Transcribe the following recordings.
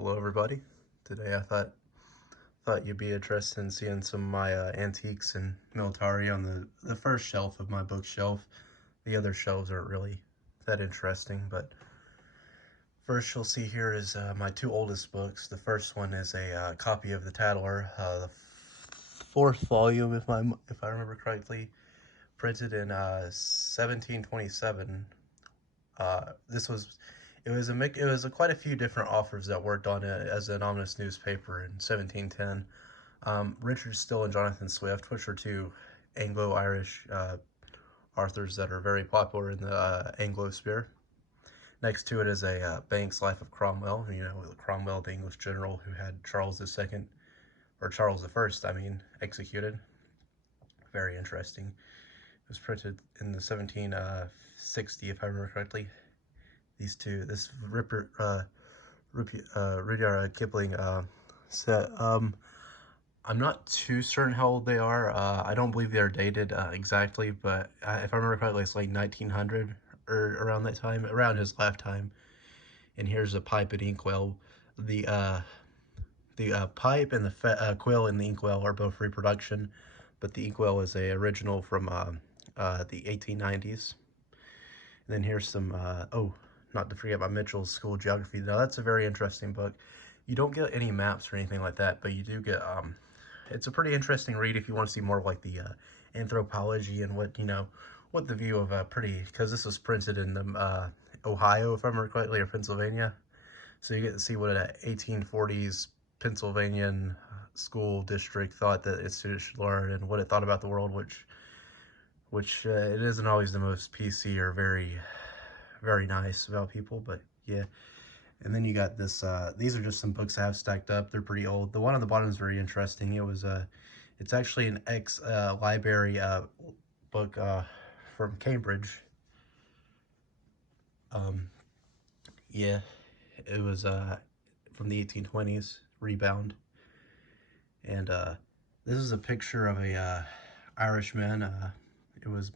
Hello everybody. Today I thought you'd be interested in seeing some of my antiques and militari on the first shelf of my bookshelf. The other shelves aren't really that interesting, but first you'll see here is my two oldest books. The first one is a copy of the Tattler, the fourth volume, if I remember correctly, printed in 1727. This was it was quite a few different authors that worked on it as an ominous newspaper in 1710. Richard Still and Jonathan Swift, which are two Anglo-Irish authors that are very popular in the Anglo sphere. Next to it is a Banks Life of Cromwell. You know, Cromwell, the English general who had Charles II, or Charles I, I mean, executed. Very interesting. It was printed in the 1760, if I remember correctly. These two, this Rudyard Kipling set. I'm not too certain how old they are. I don't believe they are dated exactly, but if I remember correctly, it's like 1900 or around that time, around his lifetime. And here's a pipe and inkwell. The pipe and the quill and the inkwell are both reproduction, but the inkwell is a original from the 1890s. And then here's some, oh, not to forget about Mitchell's School of Geography. Now, that's a very interesting book. You don't get any maps or anything like that, but you do get, it's a pretty interesting read if you want to see more of like the anthropology and what, what the view of because this was printed in the, Ohio, if I remember correctly, or Pennsylvania. So you get to see what an 1840s Pennsylvanian school district thought that its students should learn and what it thought about the world, which it isn't always the most PC or very nice about people, but yeah. And then you got this, these are just some books I have stacked up. They're pretty old. The one on the bottom is very interesting. It's actually an ex-library book from Cambridge. Yeah, it was from the 1820s, Rebound. And this is a picture of a Irishman. It was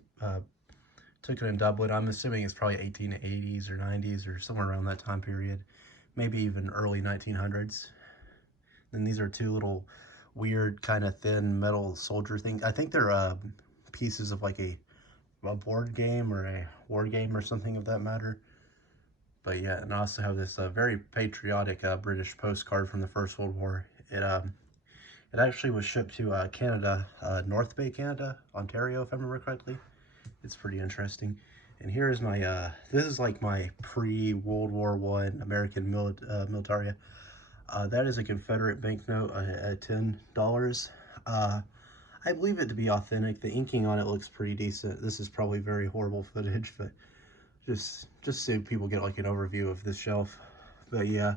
took it in Dublin. I'm assuming it's probably 1880s or 90s or somewhere around that time period, maybe even early 1900s. Then these are two little weird kind of thin metal soldier things. I think they're pieces of like a board game or a war game or something of that matter. But yeah, and I also have this very patriotic British postcard from the First World War. It actually was shipped to Canada, North Bay, Canada, Ontario, if I remember correctly. It's pretty interesting. And here is my, this is like my pre-World War I American militaria. That is a Confederate banknote at $10. I believe it to be authentic. The inking on it looks pretty decent. This is probably very horrible footage, but just so people get like an overview of this shelf. But yeah,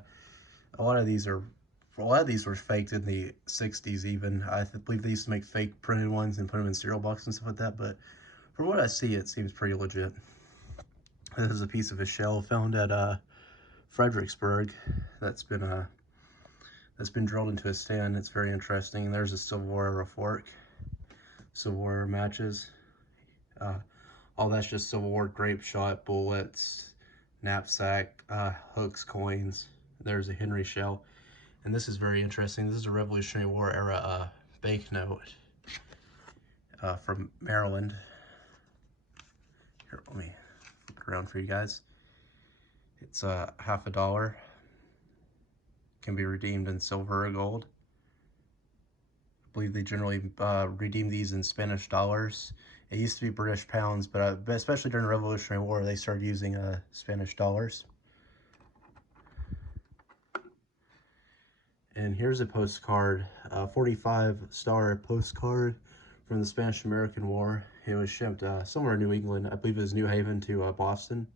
a lot of these were faked in the 60s even. I believe they used to make fake printed ones and put them in cereal boxes and stuff like that, but from what I see, it seems pretty legit. This is a piece of a shell found at Fredericksburg that's been drilled into a stand. It's very interesting. There's a Civil War fork, Civil War matches. All that's just Civil War grape shot, bullets, knapsack, hooks, coins. There's a Henry shell. And this is very interesting. This is a Revolutionary War era banknote from Maryland. Here, let me flip it around for you guys. It's half a dollar. Can be redeemed in silver or gold. I believe they generally redeem these in Spanish dollars. It used to be British pounds, but especially during the Revolutionary War, they started using Spanish dollars. And here's a postcard, 45-star postcard from the Spanish-American War. It was shipped somewhere in New England. I believe it was New Haven to Boston.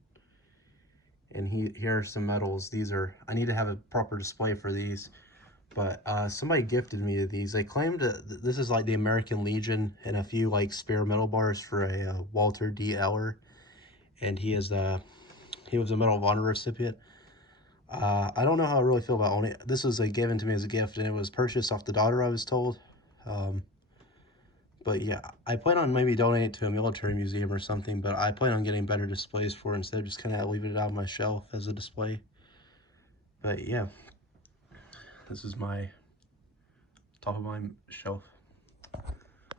And here are some medals. I need to have a proper display for these. But somebody gifted me these. They claimed that this is like the American Legion and a few like spare medal bars for a Walter D. Eller. And he was a Medal of Honor recipient. I don't know how I really feel about owning it. This was given to me as a gift, and it was purchased off the daughter, I was told. But yeah, I plan on maybe donating it to a military museum or something, but I plan on getting better displays for it instead of just kind of leaving it out on my shelf as a display. But yeah, This is my top of my shelf.